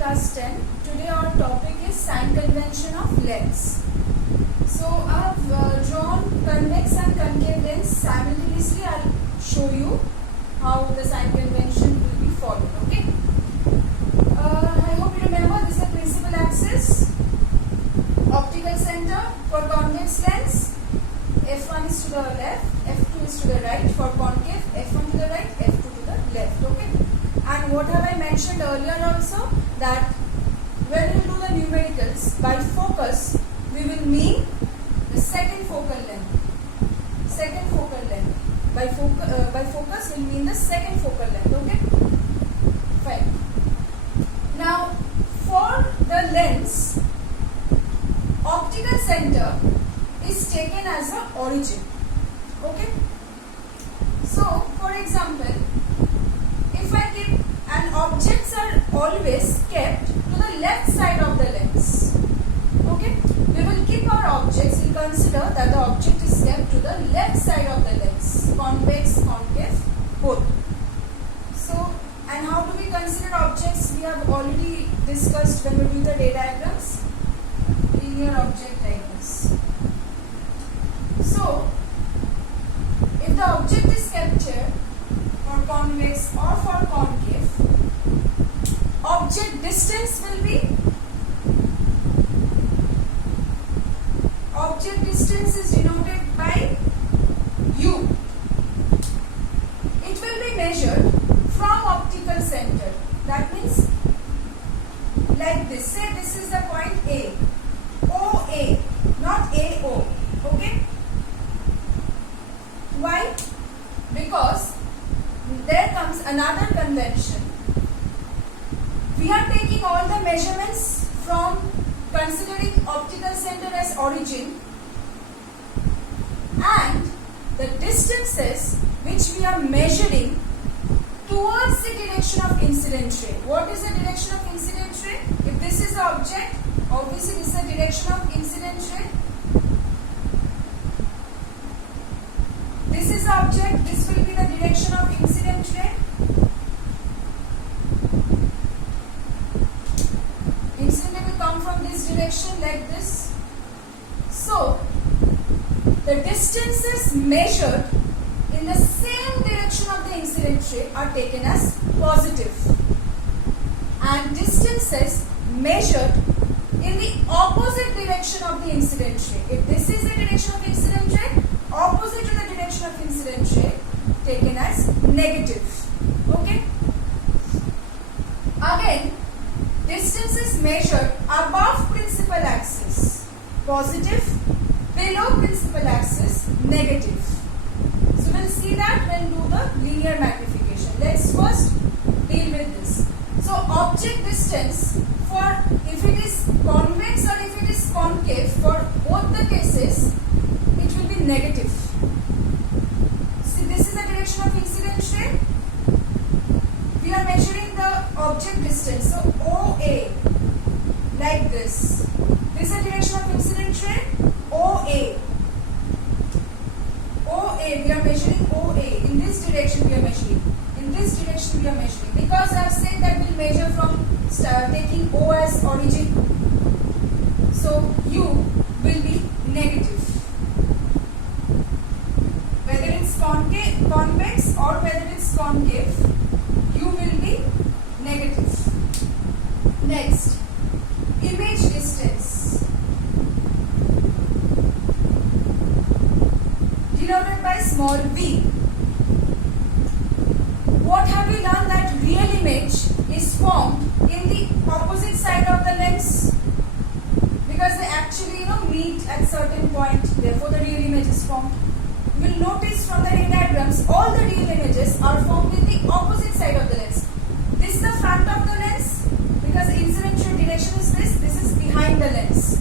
class 10. Today our topic is sign convention of lens. So I have drawn convex and concave lens simultaneously. I will show you how the sign convention will be followed. Okay. I hope you remember this is the principal axis, optical center for convex lens. F1 is to the left, F2 is to the right. For concave, F1 to the right, F2 to the left. Okay. And what have I mentioned earlier also, that when we do the numericals, by focus we will mean the second focal length. Second focal length. By focus we will mean the second focal length. Okay. Fine. Now for the lens, optical center is taken as an origin. Okay. So for example, if I keep, and objects are always kept to the left side of the lens. Okay. We will keep our objects, we consider that the object is kept to the left side of the lens. Convex, concave, both. So, and how do we consider objects? We have already discussed when we do the ray diagrams. Linear object like this. So, if the object is kept here for convex or for concave, object distance will be, object distance is denoted by U. It will be measured from optical center. That means like this. Say this is the point A. OA, not AO. Okay? Why? Because there comes another convention. We are taking all the measurements from considering optical center as origin, and the distances which we are measuring towards the direction of incident ray. What is the direction of incident ray? If this is the object, obviously this is the direction of incident ray. This is the object, this will be the direction of incident ray. Incident ray will come from this direction like this. So, the distances measured in the same direction of the incident ray are taken as positive, and distances measured in the opposite direction of the incident ray. If this is the direction of incident ray, opposite to the direction of incident ray, taken as negative. Okay. Again, distances measured above principal axis, positive, below principal axis, negative. So we'll see that when do the linear magnification. Let's first deal with this. So object distance for, if it is convex or if it is concave, for both the cases it will be negative. See, this is the direction of incident ray. We are measuring the object distance. So OA, like this. This is the direction of incident ray. OA. OA, we are measuring OA. In this direction we are measuring. In this direction we are measuring. Because I have said that we'll measure from taking O as origin. So U will be negative. Whether it's convex or whether it's concave, U will be negative. Next, image distance, denoted by small v. What have we learned? That real image is formed in the opposite side of the lens, because they actually meet at certain point, therefore the real image is formed. You will notice from the ray diagrams, all the real images are formed in the opposite side of the lens. This is the front of the lens, because the incident ray direction is this is behind the lens.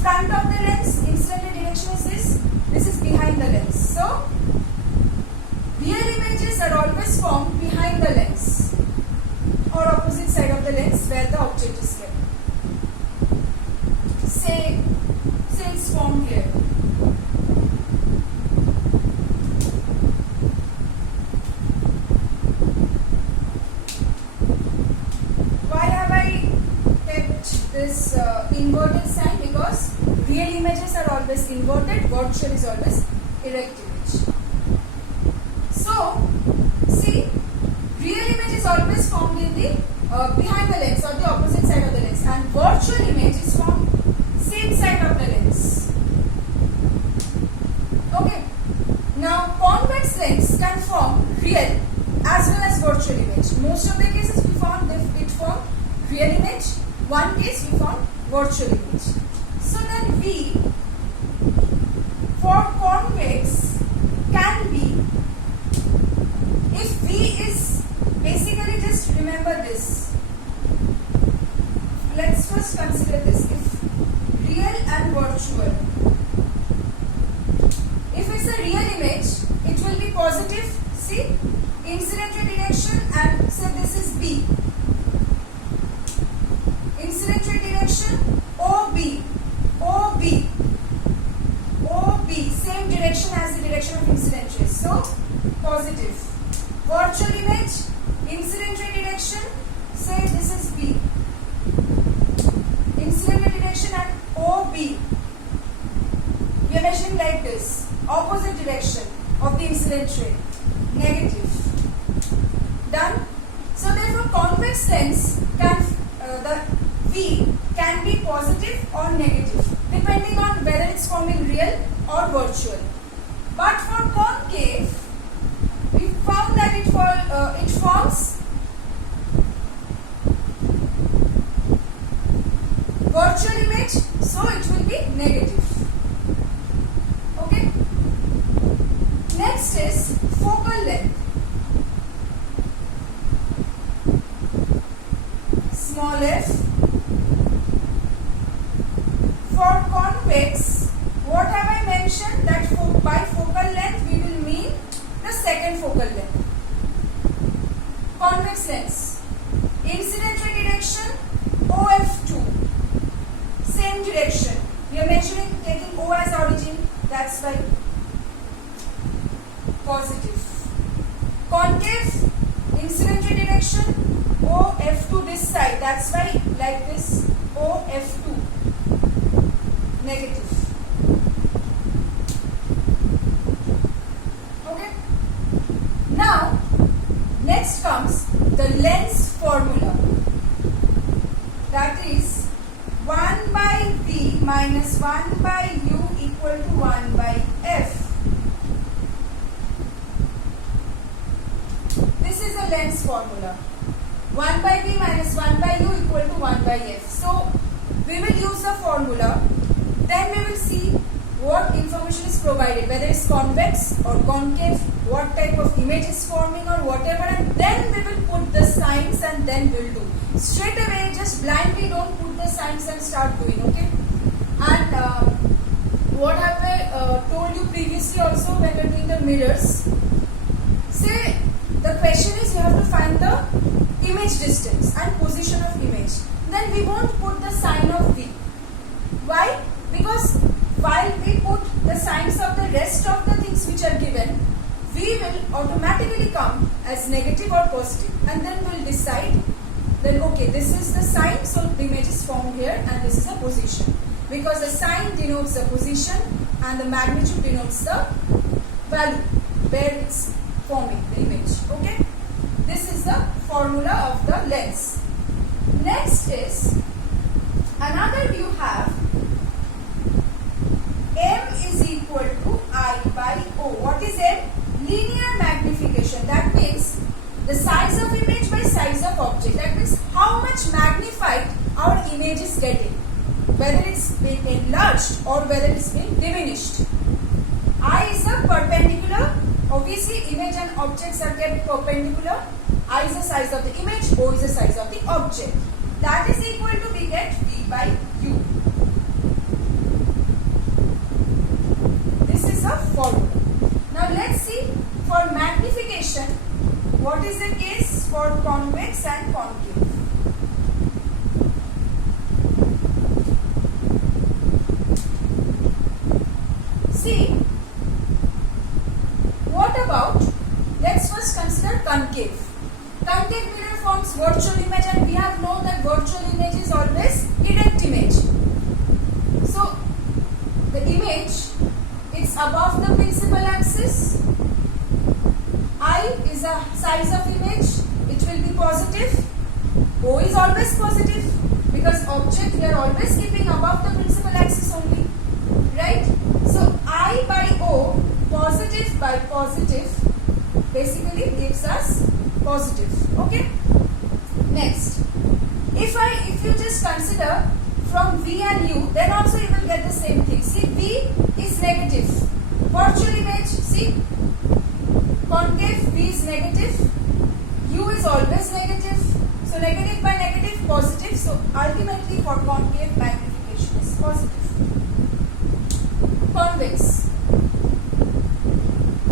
Front of the lens, incident ray direction is this is behind the lens. So, real images are always formed behind the lens or opposite side of the lens where the object is kept. Say it's formed here. this inverted sign because real images are always inverted, virtual is always erect image. So, see, real image is always formed in the behind the lens or the opposite side of the lens, and virtual image is formed same side of the lens. Okay. Now, convex lens can form real as well as virtual image. Most of the cases we found it formed real image. One case we found virtual image. So then V for convex can be, if V is basically, just remember this. Let's first consider this. If real and virtual, if it's a real image, it will be positive. See, incident ray direction, and say this is B. Incident ray direction OB, OB, OB, same direction as the direction of incident rays. So positive. Virtual image, incident ray direction, say this is B. Incident ray direction at OB. We are measuring like this. Opposite direction of the incident ray. Negative. Done. So therefore convex lens can, the V can be positive or negative depending on whether it's forming real or virtual. But for concave, we found that it forms virtual image, so it will be negative. Okay. Next is focal length. Small f. For convex, what have I mentioned? That by focal length we will mean the second focal length. Convex lens. Incident ray direction OF2. Same direction. We are measuring, taking O as origin. That's why positive. Concave, incident ray direction OF2 this side. That's why like this OF2. Negative. Okay. Now, next comes the lens formula. That is 1 by V minus 1 by U equal to 1 by F. This is a lens formula. 1 by V minus 1 by U equal to 1 by F. So, we will use the formula. Then we will see what information is provided, whether it's convex or concave, what type of image is forming or whatever, and then we will put the signs and then we'll do. Straight away, just blindly don't put the signs and start doing, okay? And what have I told you previously also when we are doing the mirrors? Say the question is you have to find the image distance and position of image. Then we won't put the sign of V. Why? Because while we put the signs of the rest of the things which are given, V will automatically come as negative or positive, and then we'll decide, then okay, this is the sign, so the image is formed here, and this is a position. Because the sign denotes the position and the magnitude denotes the value where it's forming the image. Okay? This is the formula of the lens. Next is another you have M is equal to I by O. What is M? Linear magnification. That means the size of image by size of object. That means how much magnified our image is getting. Whether it's been enlarged or whether it's been diminished. I is a perpendicular. Obviously, image and objects are kept perpendicular. I is the size of the image, O is the size of the object. That is equal to, we get V by U. This is a formula. Now let's see for magnification, what is the case for convex and concave. See, what about, let's first consider concave. Concave mirror forms virtual image, and we have known that virtual image is always hidden is always positive because object we are always keeping above the principal axis only, right? So I by O, positive by positive, basically gives us positive. Okay. Next, if you just consider from V and U, then also you will get the same thing. See, V is negative. Virtual image, see, concave V is negative. U is always negative. So negative by negative, positive. So ultimately for concave, magnification is positive. Convex.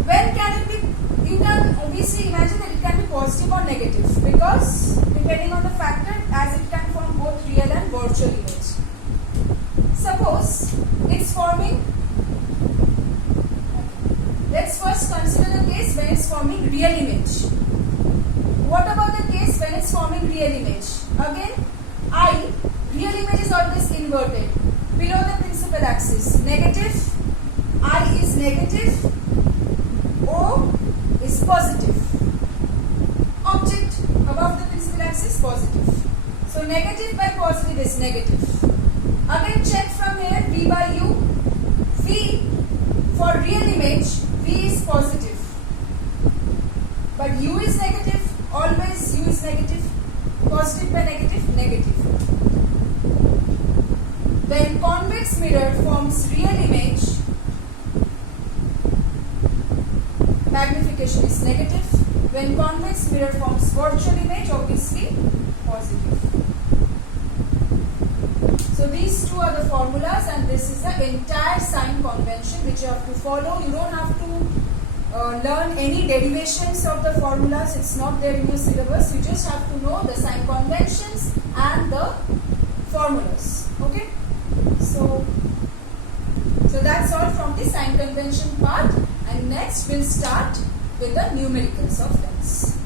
When can it be? You can obviously imagine that it can be positive or negative because depending on the factor, as it can form both real and virtual image. Suppose it's forming. Let's first consider the case when it's forming real image. What about the case when it's forming real image? Again, real image is always inverted. Below the principal axis, negative, I is negative, O is positive. Object above the principal axis, positive. So negative by positive is negative. Again check from here, V by U. V for real image, V is positive. But U is negative. Always U is negative. Positive by negative, negative. When convex mirror forms real image, magnification is negative. When convex mirror forms virtual image, obviously positive. So these two are the formulas and this is the entire sign convention which you have to follow. You don't have to learn any derivations of the formulas. It's not there in your syllabus. You just have to know the sign conventions and the formulas. Okay. So that's all from the sign convention part, and next we'll start with the numericals of lengths.